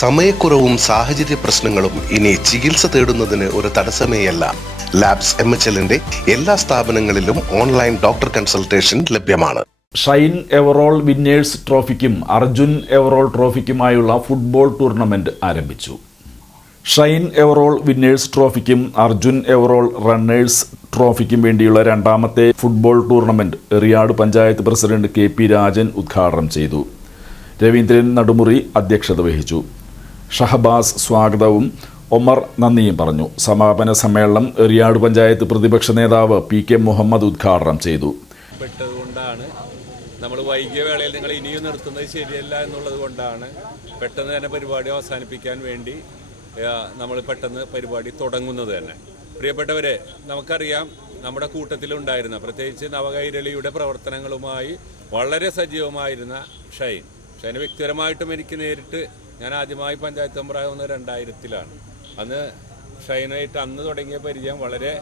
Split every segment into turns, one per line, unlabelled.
സമയക്കുറവും സാഹചര്യ പ്രശ്നങ്ങളും ഇനി ചികിത്സ തേടുന്നതിന് ഒരു തടസ്സമേയല്ല. ലാബ്സ് എം എച്ച് എല്ലിന്റെ എല്ലാ സ്ഥാപനങ്ങളിലും ഓൺലൈൻ ഡോക്ടർ കൺസൾട്ടേഷൻ ലഭ്യമാണ്.
ഷൈൻ എവറോൾ വിന്നേഴ്സ് ട്രോഫിക്കും അർജുൻ എവറോൾ ട്രോഫിക്കുമായുള്ള ഫുട്ബോൾ ടൂർണമെന്റ് ആരംഭിച്ചു. ഷൈൻ എവറോൾ വിന്നേഴ്സ് ട്രോഫിക്കും അർജുൻ എവറോൾ റണ്ണേഴ്സ് ട്രോഫിക്കും വേണ്ടിയുള്ള രണ്ടാമത്തെ football tournament Eriyad panchayat president K P Rajan ഉദ്ഘാടനം ചെയ്തു. രവീന്ദ്രൻ നടുമുറി അധ്യക്ഷത വഹിച്ചു. ഷഹബാസ് സ്വാഗതവും. ഒമർ നന്ദിയും പറഞ്ഞു. സമാപന സമ്മേളനം എറിയാട് പഞ്ചായത്ത് പ്രതിപക്ഷ നേതാവ് പി കെ മുഹമ്മദ് ഉദ്ഘാടനം ചെയ്തു.
നമ്മൾ വൈകിയ വേളയിൽ നിങ്ങൾ ഇനിയും നിർത്തുന്നത് ശരിയല്ല എന്നുള്ളത് കൊണ്ടാണ് പെട്ടെന്ന് തന്നെ പരിപാടി അവസാനിപ്പിക്കാൻ വേണ്ടി നമ്മൾ പെട്ടെന്ന് പരിപാടി തുടങ്ങുന്നത് തന്നെ. പ്രിയപ്പെട്ടവരെ നമുക്കറിയാം നമ്മുടെ കൂട്ടത്തിലുണ്ടായിരുന്ന പ്രത്യേകിച്ച് നവകൈരളിയുടെ പ്രവർത്തനങ്ങളുമായി വളരെ സജീവമായിരുന്ന ഷൈൻ. ഷൈന് വ്യക്തിപരമായിട്ടും എനിക്ക് നേരിട്ട് ഞാൻ ആദ്യമായി പഞ്ചായത്ത് മെമ്പറാകുന്നത് രണ്ടായിരത്തിലാണ്. അന്ന് ഷൈനായിട്ട് അന്ന് തുടങ്ങിയ പരിചയം വളരെ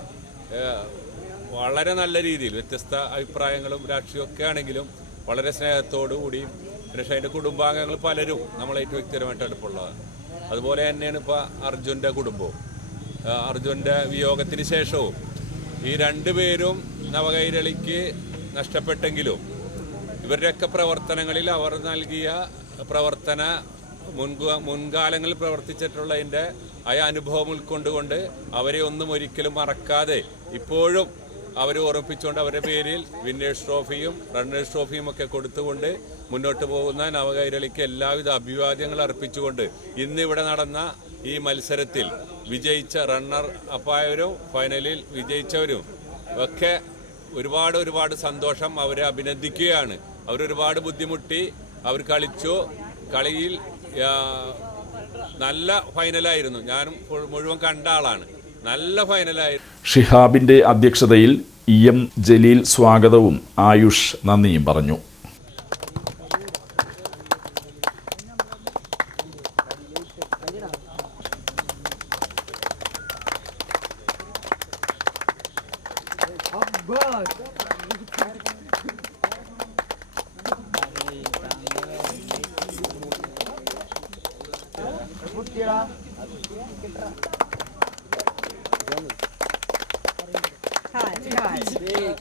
വളരെ നല്ല രീതിയിൽ വ്യത്യസ്ത അഭിപ്രായങ്ങളും രാഷ്ട്രീയമൊക്കെ ആണെങ്കിലും വളരെ സ്നേഹത്തോടു കൂടി പിന്നെ ഷൈന്റെ കുടുംബാംഗങ്ങൾ പലരും നമ്മളേറ്റവും വ്യക്തിപരമായിട്ട് അടുപ്പുള്ളതാണ് അതുപോലെ തന്നെയാണ് ഇപ്പോൾ അർജുന്റെ കുടുംബവും. അർജുന്റെ വിയോഗത്തിന് ശേഷവും ഈ രണ്ടുപേരും നവകൈരളിക്ക് നഷ്ടപ്പെട്ടെങ്കിലും ഇവരുടെയൊക്കെ പ്രവർത്തനങ്ങളിൽ അവർ നൽകിയ പ്രവർത്തന മുൻകു മുൻകാലങ്ങളിൽ പ്രവർത്തിച്ചിട്ടുള്ളതിന്റെ ആ അനുഭവം ഉൾക്കൊണ്ടുകൊണ്ട് അവരെ ഒന്നും ഒരിക്കലും മറക്കാതെ ഇപ്പോഴും അവർ ഓർമ്മിപ്പിച്ചുകൊണ്ട് അവരുടെ പേരിൽ വിന്നേഴ്സ് ട്രോഫിയും റണ്ണേഴ്സ് ട്രോഫിയും ഒക്കെ കൊടുത്തുകൊണ്ട് മുന്നോട്ട് പോകുന്ന നവകൈരളിക്ക് എല്ലാവിധ അഭിവാദ്യങ്ങൾ അർപ്പിച്ചുകൊണ്ട് ഇന്നിവിടെ നടന്ന ഈ മത്സരത്തിൽ വിജയിച്ച റണ്ണർ അപ്പായവരും ഫൈനലിൽ വിജയിച്ചവരും ഒക്കെ ഒരുപാട് ഒരുപാട് സന്തോഷം അവരെ അഭിനന്ദിക്കുകയാണ്. അവരൊരുപാട് ബുദ്ധിമുട്ടി അവർ കളിച്ചു. കളിയിൽ നല്ല ഫൈനലായിരുന്നു. ഞാനും മുഴുവൻ കണ്ട ആളാണ്. നല്ല ഫൈനലായിരുന്നു
ഷിഹാബിന്റെ അധ്യക്ഷതയിൽ ഇ എം ജലീൽ സ്വാഗതവും ആയുഷ് നന്ദിയും പറഞ്ഞു.
புத்திடா Hot, hot. Big,